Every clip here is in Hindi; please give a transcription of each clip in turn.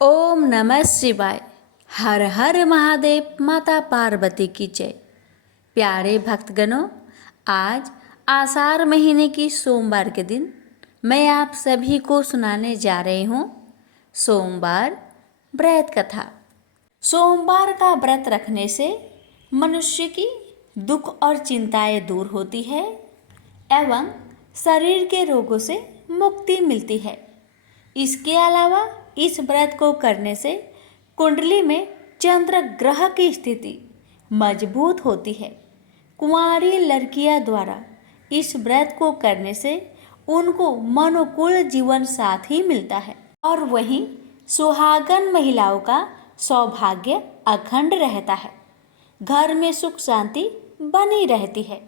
ओम नमः शिवाय। हर हर महादेव। माता पार्वती की जय। प्यारे भक्तगणों, आज आषाढ़ महीने की सोमवार के दिन मैं आप सभी को सुनाने जा रही हूँ सोमवार व्रत कथा। सोमवार का व्रत रखने से मनुष्य की दुख और चिंताएं दूर होती है एवं शरीर के रोगों से मुक्ति मिलती है। इसके अलावा इस व्रत को करने से कुंडली में चंद्र ग्रह की स्थिति मजबूत होती है। कुंवारी लड़कियां द्वारा इस व्रत को करने से उनको मनोकुल जीवन साथी मिलता है और वहीं सुहागन महिलाओं का सौभाग्य अखंड रहता है। घर में सुख शांति बनी रहती है।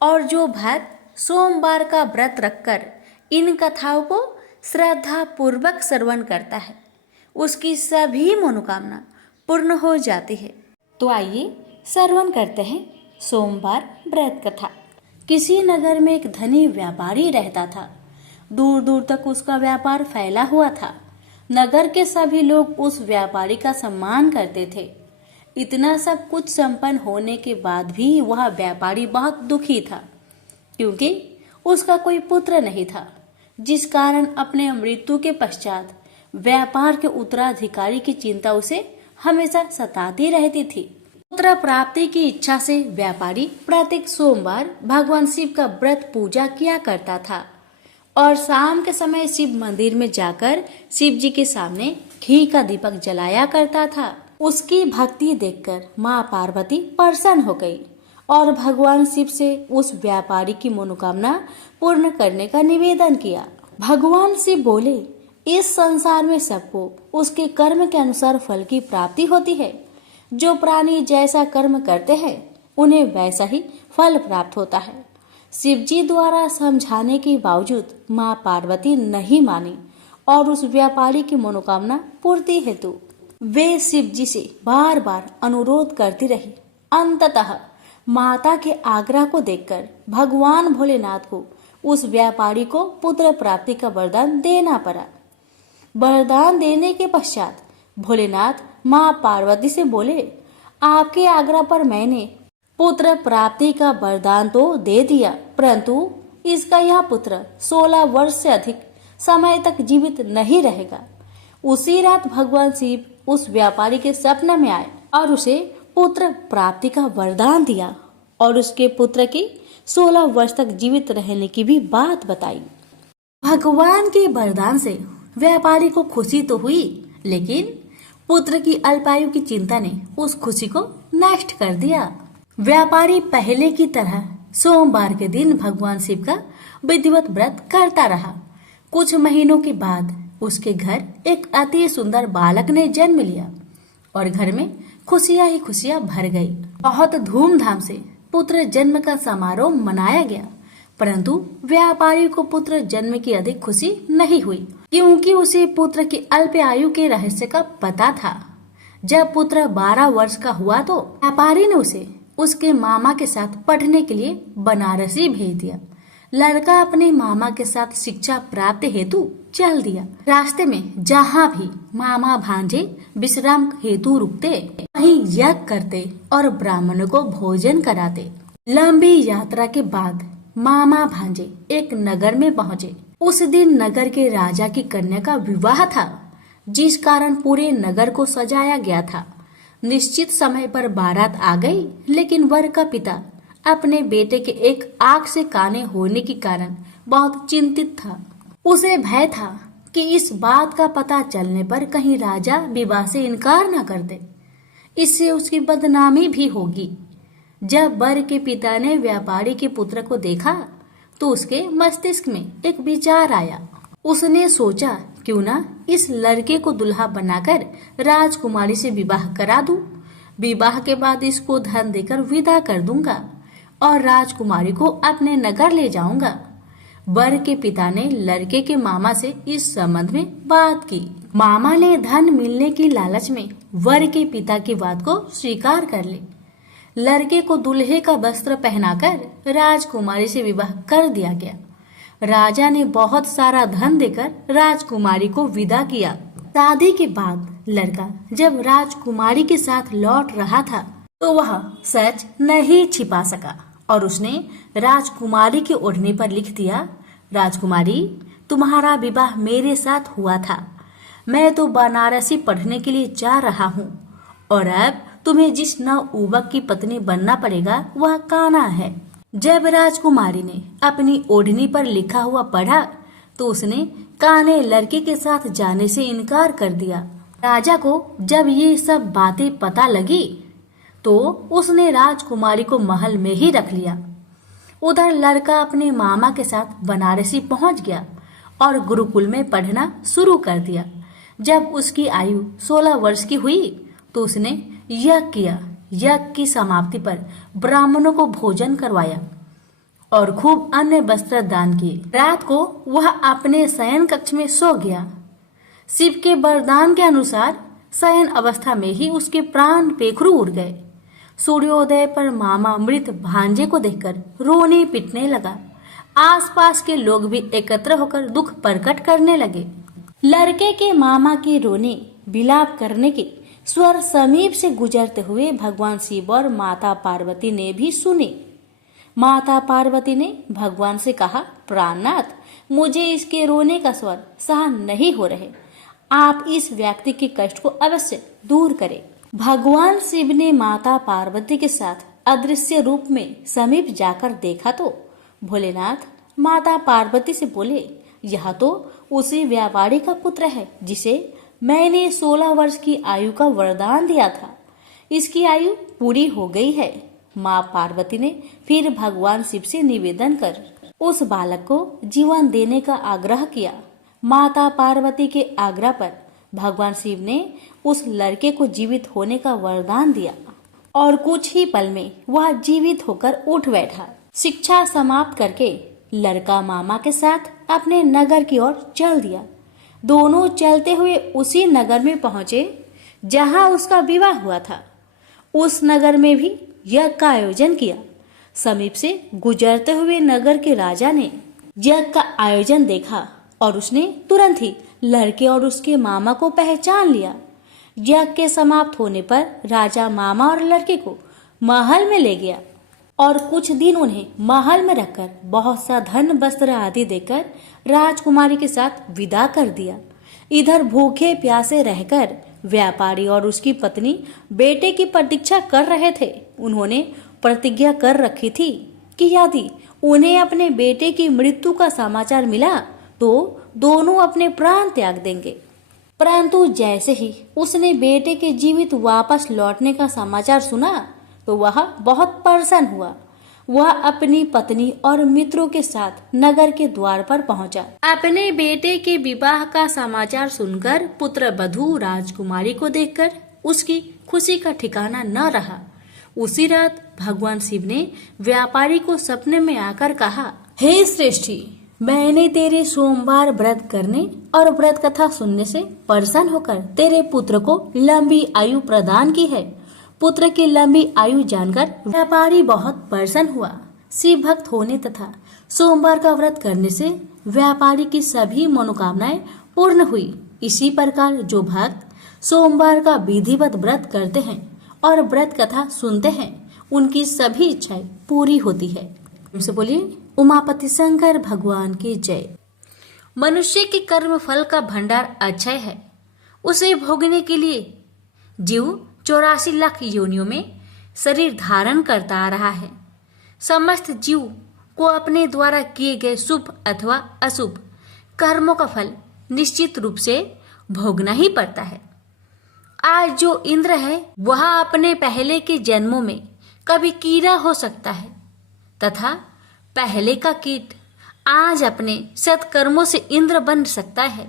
और जो भक्त सोमवार का व्रत रखकर इन कथाओं को श्रद्धा पूर्वक श्रवण करता है, उसकी सभी मनोकामना पूर्ण हो जाती है। तो आइए श्रवण करते हैं सोमवार व्रत कथा। किसी नगर में एक धनी व्यापारी रहता था। दूर दूर तक उसका व्यापार फैला हुआ था। नगर के सभी लोग उस व्यापारी का सम्मान करते थे। इतना सब कुछ संपन्न होने के बाद भी वह व्यापारी बहुत दुखी था, क्योंकि उसका कोई पुत्र नहीं था, जिस कारण अपने मृत्यु के पश्चात व्यापार के उत्तराधिकारी की चिंता उसे हमेशा सताती रहती थी। पुत्र प्राप्ति की इच्छा से व्यापारी प्रत्येक सोमवार भगवान शिव का व्रत पूजा किया करता था और शाम के समय शिव मंदिर में जाकर शिव जी के सामने घी का दीपक जलाया करता था। उसकी भक्ति देखकर माँ पार्वती प्रसन्न हो गई और भगवान शिव से उस व्यापारी की मनोकामना पूर्ण करने का निवेदन किया। भगवान शिव बोले, इस संसार में सबको उसके कर्म के अनुसार फल की प्राप्ति होती है। जो प्राणी जैसा कर्म करते हैं उन्हें वैसा ही फल प्राप्त होता है। शिव जी द्वारा समझाने के बावजूद माँ पार्वती नहीं मानी और उस व्यापारी की मनोकामना पूर्ति हेतु वे शिव जी से बार बार अनुरोध करती रही। अंततः माता के आग्रह को देखकर भगवान भोलेनाथ को उस व्यापारी को पुत्र प्राप्ति का वरदान देना पड़ा। वरदान देने के पश्चात भोलेनाथ माँ पार्वती से बोले, आपके आग्रह पर मैंने पुत्र प्राप्ति का वरदान तो दे दिया, परंतु इसका यह पुत्र 16 वर्ष से अधिक समय तक जीवित नहीं रहेगा। उसी रात भगवान शिव उस व्यापारी के सपने में आए और उसे पुत्र प्राप्ति का वरदान दिया और उसके पुत्र की 16 वर्ष तक जीवित रहने की भी बात बताई। भगवान के वरदान से व्यापारी को खुशी तो हुई, लेकिन पुत्र की अल्पायु की चिंता ने उस खुशी को नष्ट कर दिया। व्यापारी पहले की तरह सोमवार के दिन भगवान शिव का विधिवत व्रत करता रहा। कुछ महीनों के बाद उसके घर एक अति सुंदर बालक ने जन्म लिया और घर में खुशियां ही खुशियां भर गई। बहुत धूमधाम से पुत्र जन्म का समारोह मनाया गया, परंतु व्यापारी को पुत्र जन्म की अधिक खुशी नहीं हुई, क्योंकि उसे पुत्र की अल्प आयु के रहस्य का पता था। जब पुत्र 12 वर्ष का हुआ तो व्यापारी ने उसे उसके मामा के साथ पढ़ने के लिए बनारसी भेज दिया। लड़का अपने मामा के साथ शिक्षा प्राप्त हेतु चल दिया। रास्ते में जहाँ भी मामा भांजे विश्राम हेतु रुकते, वहीं यज्ञ करते और ब्राह्मणों को भोजन कराते। लंबी यात्रा के बाद मामा भांजे एक नगर में पहुँचे। उस दिन नगर के राजा की कन्या का विवाह था, जिस कारण पूरे नगर को सजाया गया था। निश्चित समय पर बारात आ गई, लेकिन वर का पिता अपने बेटे के एक आंख से काने होने के कारण बहुत चिंतित था। उसे भय था कि इस बात का पता चलने पर कहीं राजा विवाह से इनकार न कर दे, इससे उसकी बदनामी भी होगी। जब वर के पिता ने व्यापारी के पुत्र को देखा तो उसके मस्तिष्क में एक विचार आया। उसने सोचा, क्यों ना इस लड़के को दुल्हा बनाकर राजकुमारी से विवाह करा दूं। विवाह के बाद इसको धन देकर विदा कर दूंगा और राजकुमारी को अपने नगर ले जाऊंगा। वर के पिता ने लड़के के मामा से इस संबंध में बात की। मामा ने धन मिलने की लालच में वर के पिता की बात को स्वीकार कर ली। लड़के को दूल्हे का वस्त्र पहनाकर राजकुमारी से विवाह कर दिया गया। राजा ने बहुत सारा धन देकर राजकुमारी को विदा किया। शादी के बाद लड़का जब राजकुमारी के साथ लौट रहा था तो वह सच नहीं छिपा सका और उसने राजकुमारी के ओढ़ने पर लिख दिया, राजकुमारी, तुम्हारा विवाह मेरे साथ हुआ था। मैं तो बनारसी पढ़ने के लिए जा रहा हूँ और अब तुम्हें जिस नवयुवक की पत्नी बनना पड़ेगा वह कान्हा है। जब राजकुमारी ने अपनी ओढ़नी पर लिखा हुआ पढ़ा तो उसने कान्हे लड़के के साथ जाने से इनकार कर दिया। राजा को जब ये सब बातें पता लगी तो उसने राजकुमारी को महल में ही रख लिया। उधर लड़का अपने मामा के साथ बनारसी पहुंच गया और गुरुकुल में पढ़ना शुरू कर दिया। जब उसकी आयु 16 वर्ष की हुई तो उसने यज्ञ किया। यज्ञ की समाप्ति पर ब्राह्मणों को भोजन करवाया और खूब अन्य वस्त्र दान किए। रात को वह अपने शयन कक्ष में सो गया। शिव के वरदान के अनुसार शयन अवस्था में ही उसके प्राण पेखरू उड़ गए। सूर्योदय पर मामा मृत भांजे को देखकर रोने पिटने लगा। आसपास के लोग भी एकत्र होकर दुख प्रकट करने लगे। लड़के के मामा के रोने विलाप करने के स्वर समीप से गुजरते हुए भगवान शिव और माता पार्वती ने भी सुने। माता पार्वती ने भगवान से कहा, प्राणनाथ, मुझे इसके रोने का स्वर सहन नहीं हो रहे, आप इस व्यक्ति के कष्ट को अवश्य दूर करें। भगवान शिव ने माता पार्वती के साथ अदृश्य रूप में समीप जाकर देखा तो भोलेनाथ माता पार्वती से बोले, यह तो उसी व्यापारी का पुत्र है जिसे मैंने 16 वर्ष की आयु का वरदान दिया था। इसकी आयु पूरी हो गई है। माँ पार्वती ने फिर भगवान शिव से निवेदन कर उस बालक को जीवन देने का आग्रह किया। माता पार्वती के आग्रह पर भगवान शिव ने उस लड़के को जीवित होने का वरदान दिया और कुछ ही पल में वह जीवित होकर उठ बैठा। शिक्षा समाप्त करके लड़का मामा के साथ अपने नगर की ओर चल दिया। दोनों चलते हुए उसी नगर में पहुंचे जहां उसका विवाह हुआ था। उस नगर में भी यज्ञ का आयोजन किया। समीप से गुजरते हुए नगर के राजा ने यज्ञ का आयोजन देखा और उसने तुरंत ही लड़के और उसके मामा को पहचान लिया। यज्ञ के समाप्त होने पर राजा मामा और लड़के को महल में ले गया और कुछ दिन उन्हें महल में रखकर बहुत सा धन वस्त्र आदि देकर राजकुमारी के साथ विदा कर दिया। इधर भूखे प्यासे रहकर व्यापारी और उसकी पत्नी बेटे की प्रतीक्षा कर रहे थे। उन्होंने प्रतिज्ञा कर रखी थी कि यदि उन्हें अपने बेटे की मृत्यु का समाचार मिला तो दोनों अपने प्राण त्याग देंगे। परंतु जैसे ही उसने बेटे के जीवित वापस लौटने का समाचार सुना तो वह बहुत परेशान हुआ। वह अपनी पत्नी और मित्रों के साथ नगर के द्वार पर पहुंचा। अपने बेटे के विवाह का समाचार सुनकर पुत्र वधू राजकुमारी को देखकर उसकी खुशी का ठिकाना न रहा। उसी रात भगवान शिव ने व्यापारी को सपने में आकर कहा, हे श्रेष्ठी, मैंने तेरे सोमवार व्रत करने और व्रत कथा सुनने से प्रसन्न होकर तेरे पुत्र को लंबी आयु प्रदान की है। पुत्र की लंबी आयु जानकर व्यापारी बहुत प्रसन्न हुआ। शिव भक्त होने तथा सोमवार का व्रत करने से व्यापारी की सभी मनोकामनाएं पूर्ण हुई। इसी प्रकार जो भक्त सोमवार का विधिवत व्रत करते हैं और व्रत कथा सुनते हैं उनकी सभी इच्छाएं पूरी होती है। उनसे बोलिए उमापति शंकर भगवान की जय। मनुष्य के कर्म फल का भंडार अक्षय है। उसे भोगने के लिए जीव 84 लाख योनियों में शरीर धारण करता आ रहा है। समस्त जीव को अपने द्वारा किए गए शुभ अथवा अशुभ कर्मों का फल निश्चित रूप से भोगना ही पड़ता है। आज जो इंद्र है वह अपने पहले के जन्मों में कभी कीड़ा हो सकता है तथा पहले का कीट आज अपने सत्कर्मों से इंद्र बन सकता है।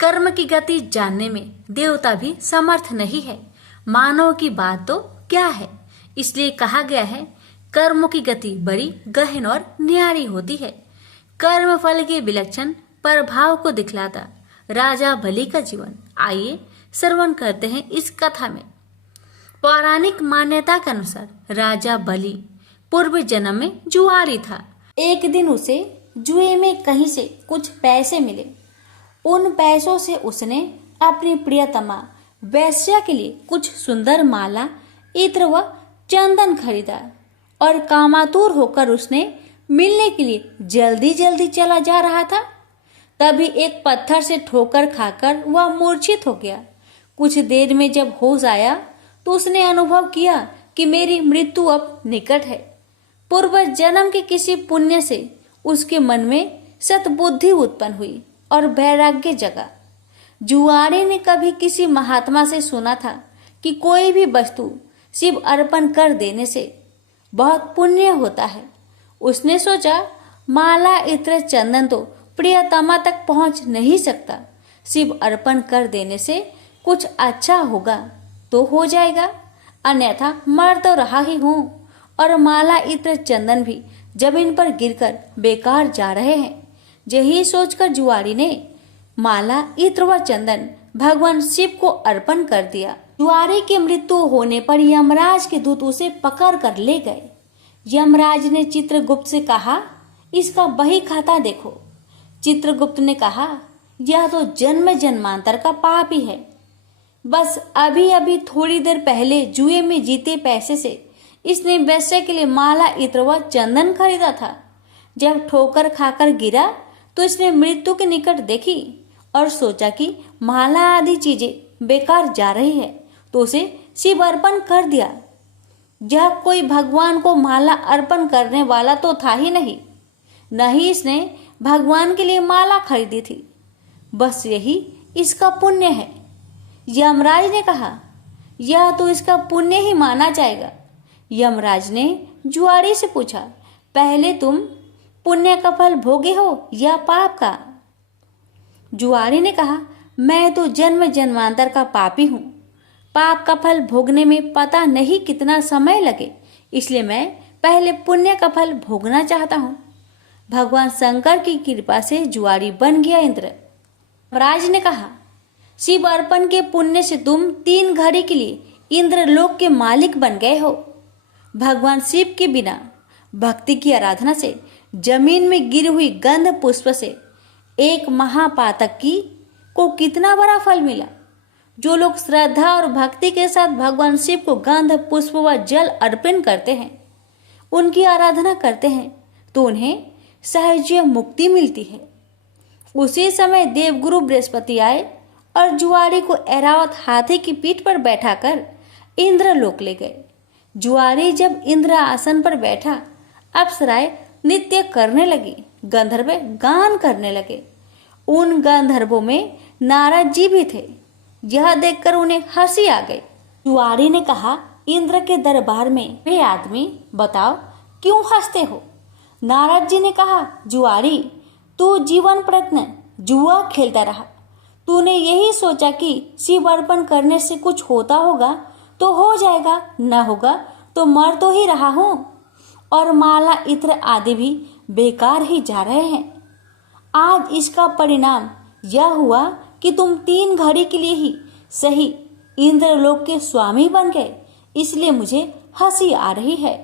कर्म की गति जानने में देवता भी समर्थ नहीं है। मानव की बात तो क्या है। इसलिए कहा गया है कर्मों की गति बड़ी गहन और न्यारी होती है। कर्म फल के विलक्षण प्रभाव को दिखलाता राजा बलि का जीवन। आइए श्रवण करते हैं इस कथा में। पौराणिक मान्यता के अनुसार राजा बलि पूर्व जन्म में जुआरी था। एक दिन उसे जुए में कहीं से कुछ पैसे मिले। उन पैसों से उसने अपनी प्रियतमा वैश्या के लिए कुछ सुंदर माला, इत्र व चंदन खरीदा और कामातुर होकर उसने मिलने के लिए जल्दी जल्दी चला जा रहा था। तभी एक पत्थर से ठोकर खाकर वह मूर्छित हो गया। कुछ देर में जब होश आया तो उसने अनुभव किया कि मेरी मृत्यु अब निकट है। पूर्व जन्म के किसी पुण्य से उसके मन में सतबुद्धि उत्पन्न हुई और वैराग्य जगा। जुआरी ने कभी किसी महात्मा से सुना था कि कोई भी वस्तु शिव अर्पण कर देने से बहुत पुण्य होता है। उसने सोचा, माला, इत्र, चंदन तो प्रियतमा तक पहुंच नहीं सकता, शिव अर्पण कर देने से कुछ अच्छा होगा तो हो जाएगा, अन्यथा मर तो रहा ही हूं और माला, इत्र, चंदन भी जमीन पर गिरकर बेकार जा रहे हैं। यही सोचकर जुआरी ने माला, इत्र व चंदन भगवान शिव को अर्पण कर दिया। जुआरी की मृत्यु होने पर यमराज के दूत उसे पकड़ कर ले गए। यमराज ने चित्रगुप्त से कहा, इसका बही खाता देखो। चित्रगुप्त ने कहा, यह तो जन्म जन्मांतर का पाप ही है। बस अभी अभी थोड़ी देर पहले जुए में जीते पैसे से इसने वैश्य के लिए माला, इत्र व चंदन खरीदा था। जब ठोकर खाकर गिरा तो इसने मृत्यु के निकट देखी और सोचा कि माला आदि चीजें बेकार जा रही है, तो उसे शिव अर्पण कर दिया। यह कोई भगवान को माला अर्पण करने वाला तो था ही नहीं, न ही इसने भगवान के लिए माला खरीदी थी। बस यही इसका पुण्य है। यमराज ने कहा, यह तो इसका पुण्य ही माना जाएगा। यमराज ने जुआरी से पूछा, पहले तुम पुण्य का फल भोगे हो या पाप का? जुआरी ने कहा, मैं तो जन्म जन्मांतर का पापी हूँ। पाप का फल भोगने में पता नहीं कितना समय लगे, इसलिए मैं पहले पुण्य का फल भोगना चाहता हूँ। भगवान शंकर की कृपा से जुआरी बन गया इंद्र। राज ने कहा, शिव अर्पण के पुण्य से तुम 3 घड़ी के लिए इंद्रलोक के मालिक बन गए हो। भगवान शिव के बिना भक्ति की आराधना से जमीन में गिरी हुई गंध पुष्प से एक महापातक की को कितना बड़ा फल मिला। जो लोग श्रद्धा और भक्ति के साथ भगवान शिव को गंध, पुष्प व जल अर्पण करते हैं, उनकी आराधना करते हैं, तो उन्हें सहज मुक्ति मिलती है। उसी समय देवगुरु बृहस्पति आए और जुआरी को ऐरावत हाथी की पीठ पर बैठाकर इंद्रलोक ले गए। जुआरी जब इंद्र आसन पर बैठा, अप्सराएं नृत्य करने लगी, गंधर्व गान करने लगे। उन गंधर्वों में नारद जी भी थे। यह देखकर उन्हें हंसी आ गई। जुआरी ने कहा, इंद्र के दरबार में वे आदमी, बताओ क्यों हंसते हो? नारद जी ने कहा, जुआरी, तू जीवन प्रयत्न जुआ खेलता रहा। तूने यही सोचा कि शिव अर्पण करने से कुछ होता होगा तो हो जाएगा, न होगा तो मर तो ही रहा हूं, और माला, इत्र आदि भी बेकार ही जा रहे हैं। आज इसका परिणाम यह हुआ कि तुम 3 घड़ी के लिए ही सही इंद्रलोक के स्वामी बन गए, इसलिए मुझे हंसी आ रही है।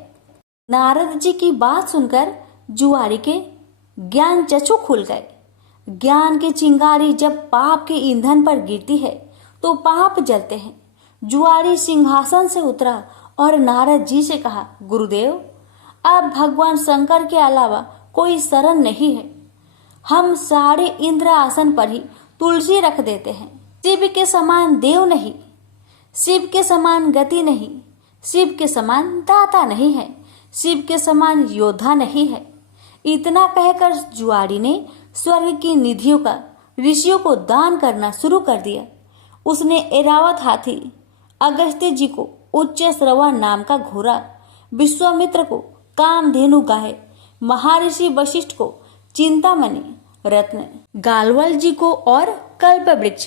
नारद जी की बात सुनकर जुआरी के ज्ञान चक्षु खुल गए। ज्ञान की चिंगारी जब पाप के ईंधन पर गिरती है तो पाप जलते हैं। जुआरी सिंहासन से उतरा और नारद जी से कहा, गुरुदेव, अब भगवान शंकर के अलावा कोई शरण नहीं है। हम सारे इंद्र आसन पर ही तुलसी रख देते हैं। शिव के समान देव नहीं, शिव के समान गति नहीं, शिव के समान दाता नहीं है, शिव के समान योद्धा नहीं है। इतना कहकर जुआरी ने स्वर्ग की निधियों का ऋषियों को दान करना शुरू कर दिया। उसने ऐरावत हाथी, अगस्त्य जी को उच्च श्रवा नाम का घोड़ा, विश्वामित्र को कामधेनु गाय, महर्षि वशिष्ठ को चिंतामणि रत्न, गालवल जी को और कल्प वृक्ष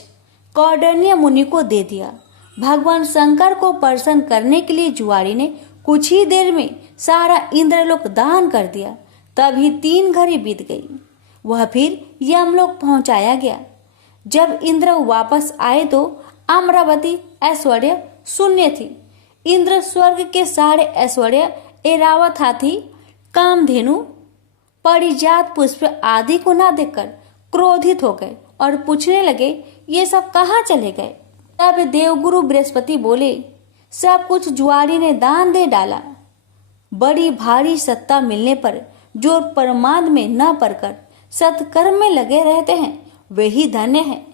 कौंडिन्य मुनि को दे दिया। भगवान शंकर को प्रसन्न करने के लिए जुआरी ने कुछ ही देर में सारा इंद्रलोक दान कर दिया। तभी 3 घड़ी बीत गई। वह फिर यमलोक पहुंचाया गया। जब इंद्र वापस आए तो अमरावती ऐश्वर्य शून्य थी। इंद्र स्वर्ग के सारे ऐश्वर्य, ऐरावत हाथी, कामधेनु, परिजात पुष्प आदि को न देखकर क्रोधित हो गए और पूछने लगे ये सब कहाँ चले गए? तब देवगुरु बृहस्पति बोले, सब कुछ जुआरी ने दान दे डाला। बड़ी भारी सत्ता मिलने पर जो परमार्थ में न पड़कर सत्कर्म में लगे रहते हैं वे ही धन्य हैं।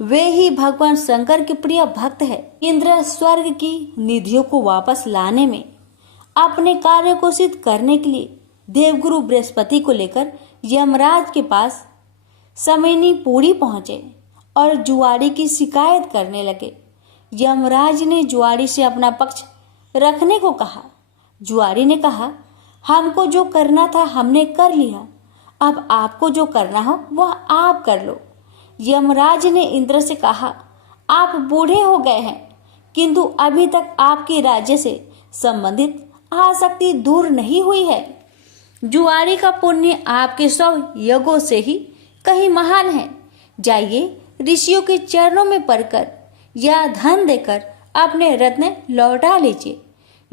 वे ही भगवान शंकर के प्रिय भक्त है। इंद्र स्वर्ग की निधियों को वापस लाने में अपने कार्य को सिद्ध करने के लिए देवगुरु बृहस्पति को लेकर यमराज के पास समयनी पूरी पहुंचे और जुआरी की शिकायत करने लगे। यमराज ने जुआरी से अपना पक्ष रखने को कहा। जुआरी ने कहा, हमको जो करना था हमने कर लिया, अब आपको जो करना हो वह आप कर लो। यमराज ने इंद्र से कहा, आप बूढ़े हो गए हैं किंतु अभी तक आपके राज्य से संबंधित आसक्ति दूर नहीं हुई है। जुआरी का पुण्य आपके 100 यज्ञों से ही कहीं महान है। जाइए ऋषियों के चरणों में पड़कर या धन देकर अपने रत्न लौटा लीजिए।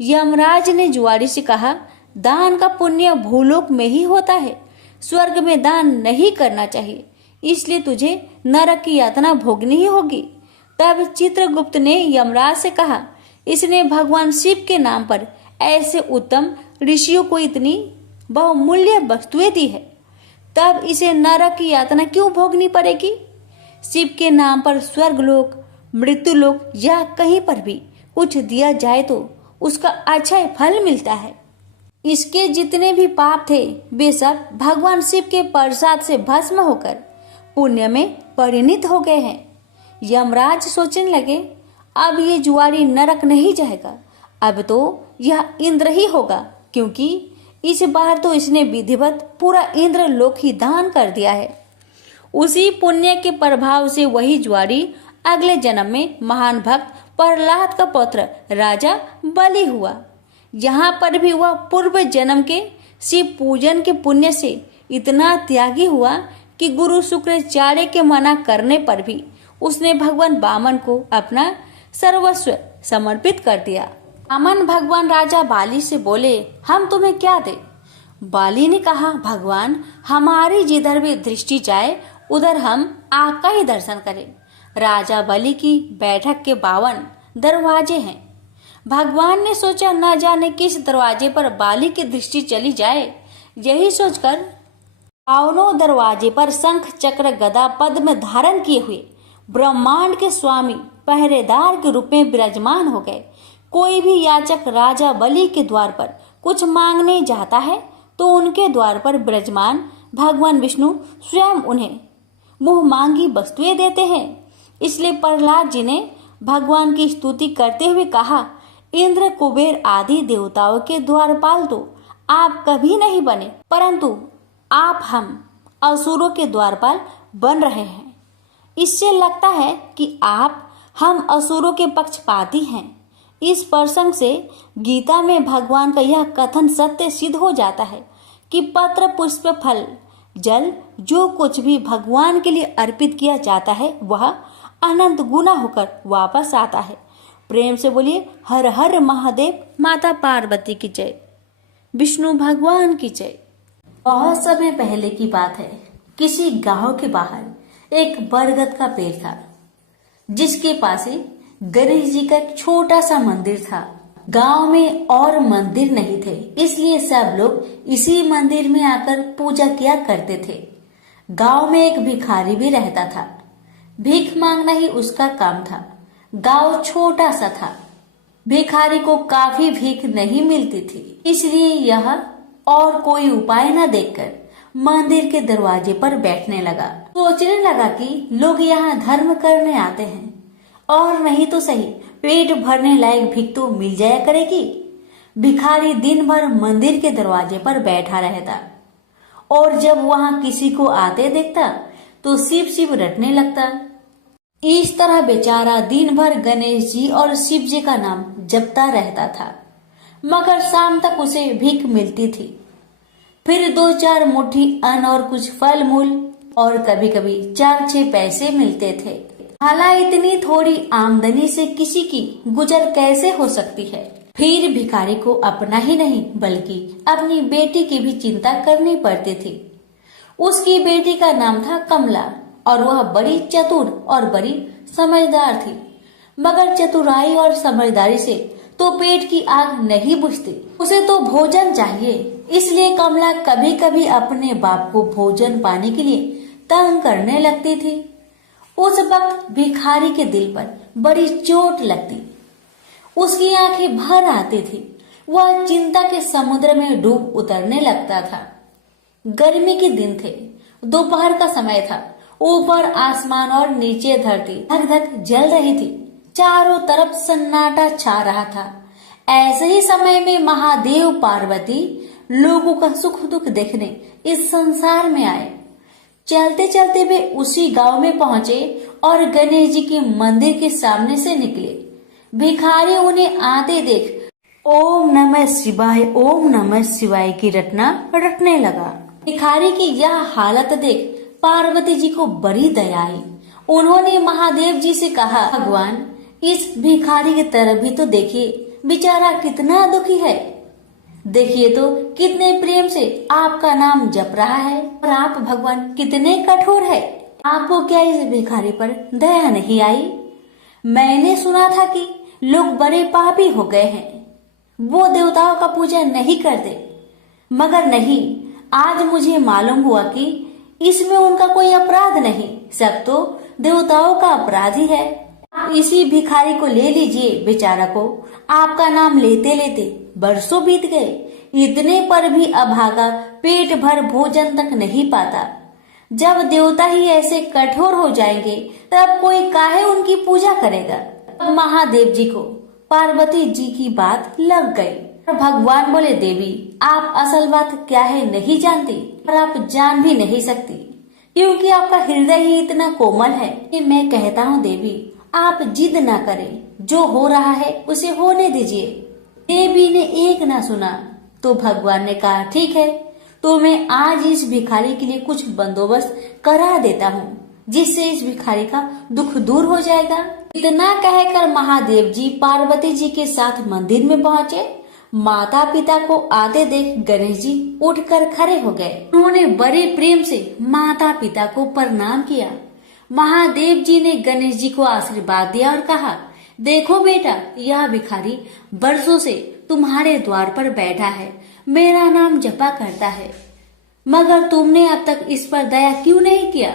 यमराज ने जुआरी से कहा, दान का पुण्य भूलोक में ही होता है, स्वर्ग में दान नहीं करना चाहिए, इसलिए तुझे नरक की यातना भोगनी ही होगी। तब चित्रगुप्त ने यमराज से कहा, इसने भगवान शिव के नाम पर ऐसे उत्तम ऋषियों को इतनी बहुमूल्य वस्तुएं दी है, तब इसे नरक की यातना क्यों भोगनी पड़ेगी? शिव के नाम पर स्वर्गलोक, मृत्युलोक या कहीं पर भी कुछ दिया जाए तो उसका अच्छा फल मिलता है। इसके जितने भी पाप थे वे सब भगवान शिव के प्रसाद से भस्म होकर पुण्य में परिणित हो गए हैं। यमराज सोचने लगे, अब ये जुआरी नरक नहीं जाएगा, अब तो यह इंद्र ही होगा, क्योंकि इस बार तो इसने विधिवत पूरा इंद्र लोक ही दान कर दिया है। उसी पुण्य के प्रभाव से वही जुआरी अगले जन्म में महान भक्त प्रहलाद का पुत्र राजा बलि हुआ। यहाँ पर भी वह पूर्व जन्म के शिव पूजन के पुण्य से इतना त्यागी हुआ कि गुरु शुक्राचार्य के मना करने पर भी उसने भगवान वामन को अपना सर्वस्व समर्पित कर दिया। वामन भगवान राजा बाली से बोले, हम तुम्हें क्या दे? बाली ने कहा, भगवान हमारी जिधर भी दृष्टि जाए उधर हम आपका ही दर्शन करें। राजा बलि की बैठक के 52 दरवाजे हैं। भगवान ने सोचा न जाने किस दरवाजे पर बाली की दृष्टि चली जाए। यही सोचकर 52 दरवाजे पर शंख चक्र गदा पद्म धारण किए हुए ब्रह्मांड के स्वामी पहरेदार के रूप में विराजमान हो गए। कोई भी याचक राजा बलि के द्वार पर कुछ मांगने जाता है तो उनके द्वार पर विराजमान भगवान विष्णु स्वयं उन्हें मुंह मांगी वस्तुएं देते हैं। इसलिए प्रहलाद जी ने भगवान की स्तुति करते हुए कहा, इंद्र कुबेर आदि देवताओं के द्वारपाल तो आप कभी नहीं बने, परंतु आप हम असुरों के द्वारपाल बन रहे हैं। इससे लगता है कि आप हम असुरों के पक्षपाती हैं। इस प्रसंग से गीता में भगवान का यह कथन सत्य सिद्ध हो जाता है कि पत्र पुष्प फल जल जो कुछ भी भगवान के लिए अर्पित किया जाता है वह अनंत गुना होकर वापस आता है। प्रेम से बोलिए हर हर महादेव, माता पार्वती की जय, विष्णु भगवान की जय। बहुत समय पहले की बात है, किसी गांव के बाहर एक बरगद का पेड़ था जिसके पास ही गणेश जी का एक छोटा सा मंदिर था। गांव में और मंदिर नहीं थे, इसलिए सब लोग इसी मंदिर में आकर पूजा किया करते थे। गांव में एक भिखारी भी रहता था। भीख मांगना ही उसका काम था। गांव छोटा सा था, भिखारी को काफी भीख नहीं मिलती थी, इसलिए यह और कोई उपाय न देखकर मंदिर के दरवाजे पर बैठने लगा। सोचने लगा कि लोग यहाँ धर्म करने आते हैं और नहीं तो सही पेट भरने लायक भीख तो मिल जाया करेगी। भिखारी दिन भर मंदिर के दरवाजे पर बैठा रहता और जब वहाँ किसी को आते देखता तो शिव शिव रटने लगता। इस तरह बेचारा दिन भर गणेश जी और शिव जी का नाम जपता रहता था, मगर शाम तक उसे भीख मिलती थी। फिर 2-4 मुट्ठी अन्न और कुछ फल मूल और कभी कभी 4-6 पैसे मिलते थे। हालांकि इतनी थोड़ी आमदनी से किसी की गुजर कैसे हो सकती है। फिर भिखारी को अपना ही नहीं बल्कि अपनी बेटी की भी चिंता करनी पड़ती थी। उसकी बेटी का नाम था कमला और वह बड़ी चतुर और बड़ी समझदार थी। मगर चतुराई और समझदारी से तो पेट की आग नहीं बुझती, उसे तो भोजन चाहिए। इसलिए कमला कभी कभी अपने बाप को भोजन पाने के लिए तंग करने लगती थी। उस वक्त भिखारी के दिल पर बड़ी चोट लगती, उसकी आंखें भर आती थी। वह चिंता के समुद्र में डूब उतरने लगता था। गर्मी के दिन थे, दोपहर का समय था। ऊपर आसमान और नीचे धरती धक धक जल रही थी। चारों तरफ सन्नाटा छा रहा था। ऐसे ही समय में महादेव पार्वती लोगों का सुख दुख देखने इस संसार में आए। चलते चलते वे उसी गांव में पहुंचे और गणेश जी के मंदिर के सामने से निकले। भिखारी उन्हें आते देख ओम नमः शिवाय की रटना रटने लगा। भिखारी की यह हालत देख पार्वती जी को बड़ी दया आई। उन्होंने महादेव जी से कहा, भगवान इस भिखारी की तरफ भी तो देखिए, बेचारा कितना दुखी है। देखिए तो कितने प्रेम से आपका नाम जप रहा है, और आप भगवान कितने कठोर है। आपको क्या इस भिखारी पर दया नहीं आई? मैंने सुना था कि लोग बड़े पापी हो गए हैं, वो देवताओं का पूजा नहीं करते, मगर नहीं, आज मुझे मालूम हुआ कि इसमें उनका कोई अपराध नहीं, सब तो देवताओं का अपराध ही है। आप इसी भिखारी को ले लीजिए। बेचारा को आपका नाम लेते लेते बरसों बीत गए, इतने पर भी अभागा पेट भर भोजन तक नहीं पाता। जब देवता ही ऐसे कठोर हो जाएंगे तब कोई काहे उनकी पूजा करेगा। अब महादेव जी को पार्वती जी की बात लग गई। भगवान बोले, देवी आप असल बात क्या है नहीं जानती, और आप जान भी नहीं सकती, क्योंकि आपका हृदय ही इतना कोमल है कि मैं कहता हूँ देवी आप जिद ना करें, जो हो रहा है उसे होने दीजिए। देवी ने एक ना सुना तो भगवान ने कहा, ठीक है तो मैं आज इस भिखारी के लिए कुछ बंदोबस्त करा देता हूँ, जिससे इस भिखारी का दुख दूर हो जाएगा। इतना कहकर महादेव जी पार्वती जी के साथ मंदिर में पहुँचे। माता पिता को आते देख गणेश जी उठकर खड़े हो गए। उन्होंने बड़े प्रेम से माता पिता को प्रणाम किया। महादेव जी ने गणेश जी को आशीर्वाद दिया और कहा, देखो बेटा, यह भिखारी बरसों से तुम्हारे द्वार पर बैठा है, मेरा नाम जपा करता है, मगर तुमने अब तक इस पर दया क्यों नहीं किया?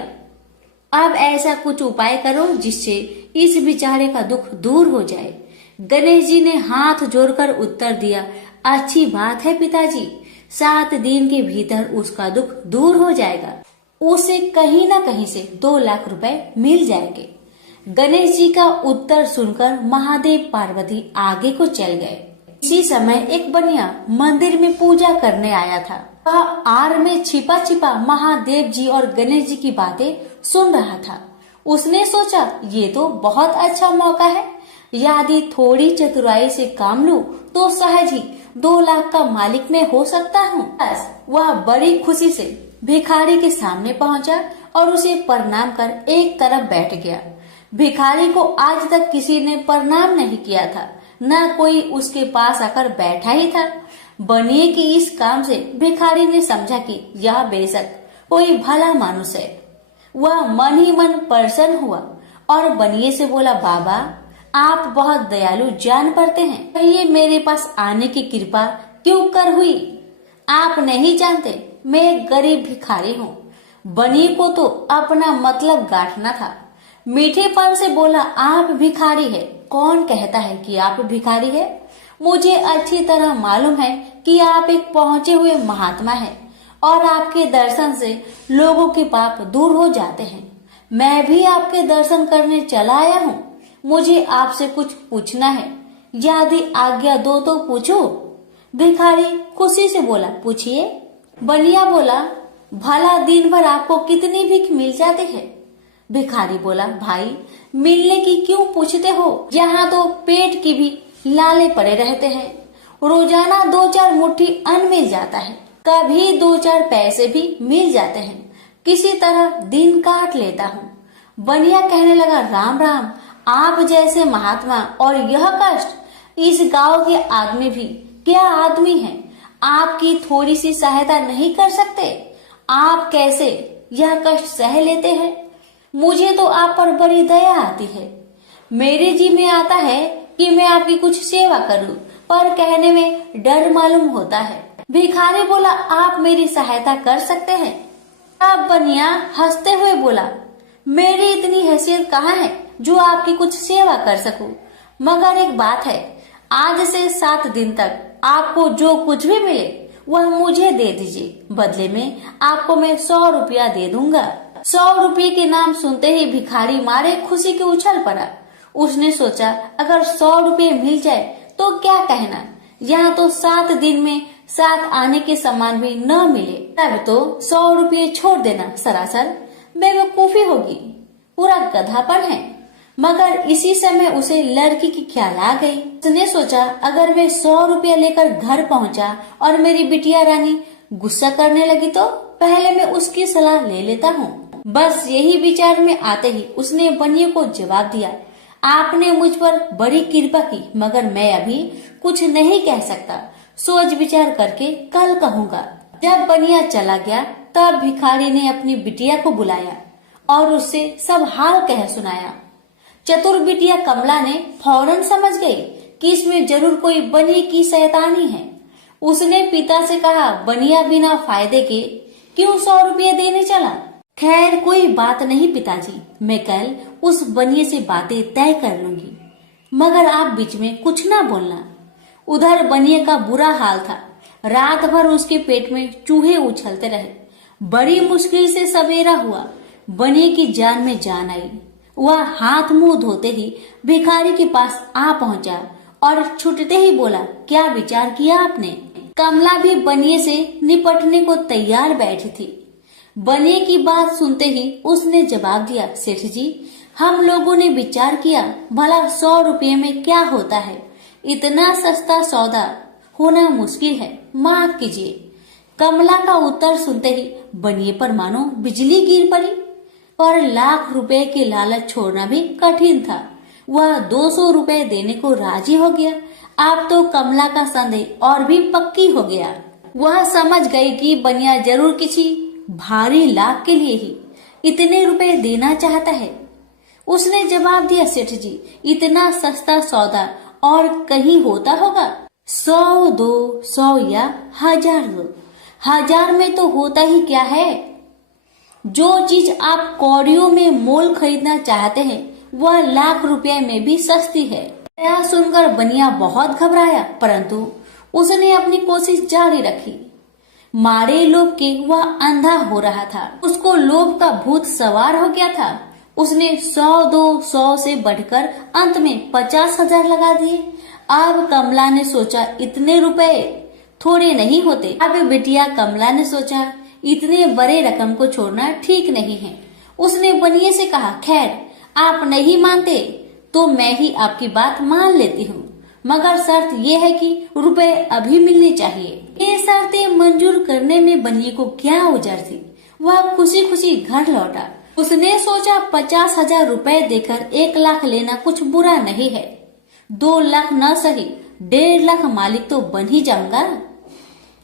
अब ऐसा कुछ उपाय करो जिससे इस बेचारे का दुख दूर हो जाए। गणेश जी ने हाथ जोड़कर उत्तर दिया, अच्छी बात है पिताजी, 7 दिन के भीतर उसका दुख दूर हो जाएगा, उसे कहीं न कहीं से 2 लाख रुपए मिल जाएंगे। गणेश जी का उत्तर सुनकर महादेव पार्वती आगे को चल गए। इसी समय एक बनिया मंदिर में पूजा करने आया था। वह आड़ में छिपा छिपा महादेव जी और गणेश जी की बातें सुन रहा था। उसने सोचा, ये तो बहुत अच्छा मौका है, यदि थोड़ी चतुराई से काम लूं तो सहज ही 2 लाख का मालिक मैं हो सकता हूँ। बस वह बड़ी खुशी से भिखारी के सामने पहुंचा और उसे प्रणाम कर एक तरफ बैठ गया। भिखारी को आज तक किसी ने प्रणाम नहीं किया था, न कोई उसके पास आकर बैठा ही था। बनिए की इस काम से भिखारी ने समझा कि यह बेशक कोई भला मानुष है। वह मन ही मन प्रसन्न हुआ और बनिए से बोला, बाबा आप बहुत दयालु जान पड़ते हैं, कहिए मेरे पास आने की कृपा क्यों कर हुई? आप नहीं जानते मैं गरीब भिखारी हूँ। बनिए को तो अपना मतलब गांठना था। मीठेपन से बोला, आप भिखारी है? कौन कहता है कि आप भिखारी है? मुझे अच्छी तरह मालूम है कि आप एक पहुंचे हुए महात्मा हैं और आपके दर्शन से लोगों के पाप दूर हो जाते हैं। मैं भी आपके दर्शन करने चला आया हूँ। मुझे आपसे कुछ पूछना है, यदि आज्ञा दो तो पूछो। भिखारी खुशी से बोला, पूछिए। बनिया बोला, भला दिन भर आपको कितनी भीख मिल जाती है? भिखारी बोला, भाई मिलने की क्यों पूछते हो, यहाँ तो पेट की भी लाले पड़े रहते हैं। रोजाना 2-4 मुट्ठी अन्न मिल जाता है, कभी 2-4 पैसे भी मिल जाते हैं, किसी तरह दिन काट लेता हूँ। बनिया कहने लगा, राम राम, आप जैसे महात्मा और यह कष्ट, इस गांव के आदमी भी क्या आदमी हैं? आपकी थोड़ी सी सहायता नहीं कर सकते? आप कैसे यह कष्ट सह लेते हैं? मुझे तो आप पर बड़ी दया आती है। मेरे जी में आता है कि मैं आपकी कुछ सेवा करूं, पर कहने में डर मालूम होता है। भिखारी बोला, आप मेरी सहायता कर सकते हैं। अब बनिया हंसते हुए बोला, मेरी इतनी हैसियत कहाँ है जो आपकी कुछ सेवा कर सकूं, मगर एक बात है, आज से 7 दिन तक आपको जो कुछ भी मिले वह मुझे दे दीजिए, बदले में आपको मैं 100 रुपया दे दूंगा। 100 रुपये के नाम सुनते ही भिखारी मारे खुशी के उछल पड़ा। उसने सोचा, अगर 100 रुपये मिल जाए तो क्या कहना, यहाँ तो 7 दिन में 7 आने के सामान भी न मिले, तब तो 100 रुपये छोड़ देना सरासर बेवकूफी होगी, पूरा गधापन है। मगर इसी समय उसे लड़की की ख्याल आ गई। उसने सोचा, अगर मैं 100 रुपया लेकर घर पहुंचा और मेरी बिटिया रानी गुस्सा करने लगी तो पहले मैं उसकी सलाह ले लेता हूँ। बस यही विचार में आते ही उसने बनिए को जवाब दिया, आपने मुझ पर बड़ी कृपा की, मगर मैं अभी कुछ नहीं कह सकता, सोच विचार करके कल कहूँगा। जब बनिया चला गया तब भिखारी ने अपनी बिटिया को बुलाया और उससे सब हाल कह सुनाया। चतुर बिटिया कमला ने फौरन समझ गई कि इसमें जरूर कोई बनिए की शैतानी है। उसने पिता से कहा, बनिया बिना फायदे के क्यों 100 रुपये देने चला? खैर कोई बात नहीं पिताजी, मैं कल उस बनिए से बातें तय कर लूंगी, मगर आप बीच में कुछ ना बोलना। उधर बनिए का बुरा हाल था, रात भर उसके पेट में चूहे उछलते रहे। बड़ी मुश्किल से सवेरा हुआ, बनिए की जान में जान आई। वह हाथ मुंह धोते ही भिखारी के पास आ पहुंचा और छुटते ही बोला, क्या विचार किया आपने? कमला भी बनिए से निपटने को तैयार बैठी थी। बनिए की बात सुनते ही उसने जवाब दिया, सेठ जी, हम लोगों ने विचार किया, भला 100 रुपये में क्या होता है, इतना सस्ता सौदा होना मुश्किल है, माफ कीजिए। कमला का उत्तर सुनते ही बनिए पर मानो बिजली गिर पड़ी, पर लाख रुपए के लालच छोड़ना भी कठिन था। वह 200 रुपए देने को राजी हो गया। अब तो कमला का संदेह और भी पक्की हो गया। वह समझ गई कि बनिया जरूर किसी भारी लाभ के लिए ही इतने रुपए देना चाहता है। उसने जवाब दिया, सेठ जी, इतना सस्ता सौदा और कहीं होता होगा? 100 दो, 100 या 1000 दो, 1000 में तो होता ही क्या है? जो चीज आप कौड़ियों में मोल खरीदना चाहते हैं वह लाख रुपए में भी सस्ती है। यह सुनकर बनिया बहुत घबराया, परंतु उसने अपनी कोशिश जारी रखी। मारे लोभ के वह अंधा हो रहा था, उसको लोभ का भूत सवार हो गया था। उसने 100 दो, 100 से बढ़कर अंत में 50,000 लगा दिए। अब कमला ने सोचा, इतने रुपए थोड़े नहीं होते। अब बिटिया कमला ने सोचा, इतने बड़े रकम को छोड़ना ठीक नहीं है। उसने बनिए से कहा, खैर आप नहीं मानते तो मैं ही आपकी बात मान लेती हूँ, मगर शर्त यह है कि रुपए अभी मिलने चाहिए। ये शर्तें मंजूर करने में बनिए को क्या उजर थी। वह खुशी खुशी घर लौटा। उसने सोचा 50,000 रुपए देकर 1 लाख लेना कुछ बुरा नहीं है। 2 लाख न सही 1.5 लाख मालिक तो बन ही जाऊंगा।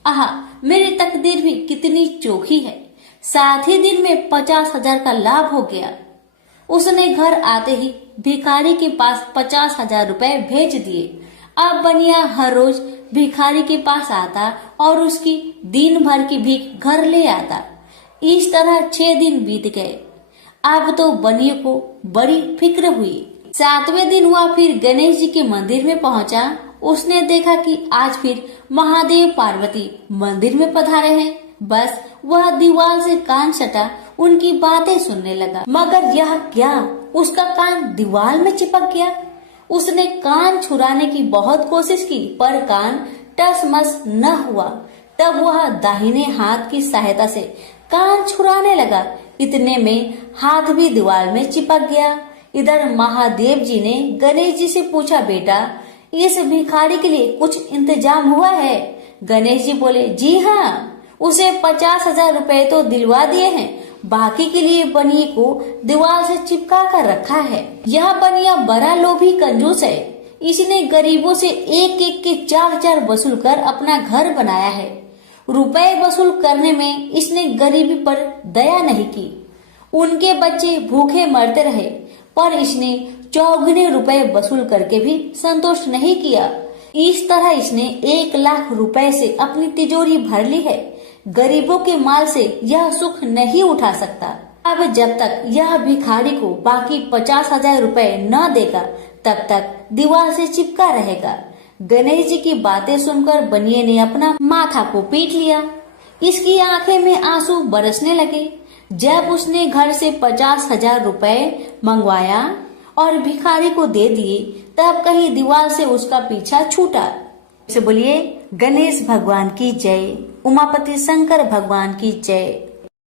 आहा, मेरी तकदीर भी कितनी चोखी है। 7 ही दिन में 50,000 का लाभ हो गया। उसने घर आते ही भिखारी के पास 50,000 रुपए भेज दिए। अब बनिया हर रोज भिखारी के पास आता और उसकी दिन भर की भीख घर ले आता। इस तरह 6 दिन बीत गए। अब तो बनिए को बड़ी फिक्र हुई। 7वें दिन वह फिर गणेश जी के मंदिर में पहुंचा। उसने देखा कि आज फिर महादेव पार्वती मंदिर में पधारे हैं। बस वह दीवार से कान सटा उनकी बातें सुनने लगा, मगर यह क्या, उसका कान दीवार में चिपक गया। उसने कान छुड़ाने की बहुत कोशिश की, पर कान टसमस न हुआ। तब वह दाहिने हाथ की सहायता से कान छुड़ाने लगा। इतने में हाथ भी दीवार में चिपक गया। इधर महादेव जी ने गणेश जी से पूछा, बेटा इस भिखारी के लिए कुछ इंतजाम हुआ है? गणेश जी बोले, जी हाँ, उसे 50,000 रुपए तो दिलवा दिए हैं, बाकी के लिए बनिए को दीवार से चिपका कर रखा है। यह बनिया बड़ा लोभी कंजूस है। इसने गरीबों से एक एक के 4-4 वसूल कर अपना घर बनाया है। रुपए वसूल करने में इसने गरीबी पर दया नहीं की। उनके बच्चे भूखे मरते रहे, पर इसने चौगुने रुपए वसूल करके भी संतुष्ट नहीं किया। इस तरह इसने 1 लाख रुपए से अपनी तिजोरी भर ली है। गरीबों के माल से यह सुख नहीं उठा सकता। अब जब तक यह भिखारी को बाकी 50,000 रुपए न देगा, तब तक दीवार से चिपका रहेगा। गणेश जी की बातें सुनकर बनिए ने अपना माथा को पीट लिया। इसकी आंखें में आंसू बरसने लगे। जब उसने घर से 50,000 रुपए मंगवाया और भिखारी को दे दिए, तब कहीं दीवार से उसका पीछा छूटा। से बोलिए गणेश भगवान की जय, उमापति शंकर भगवान की जय।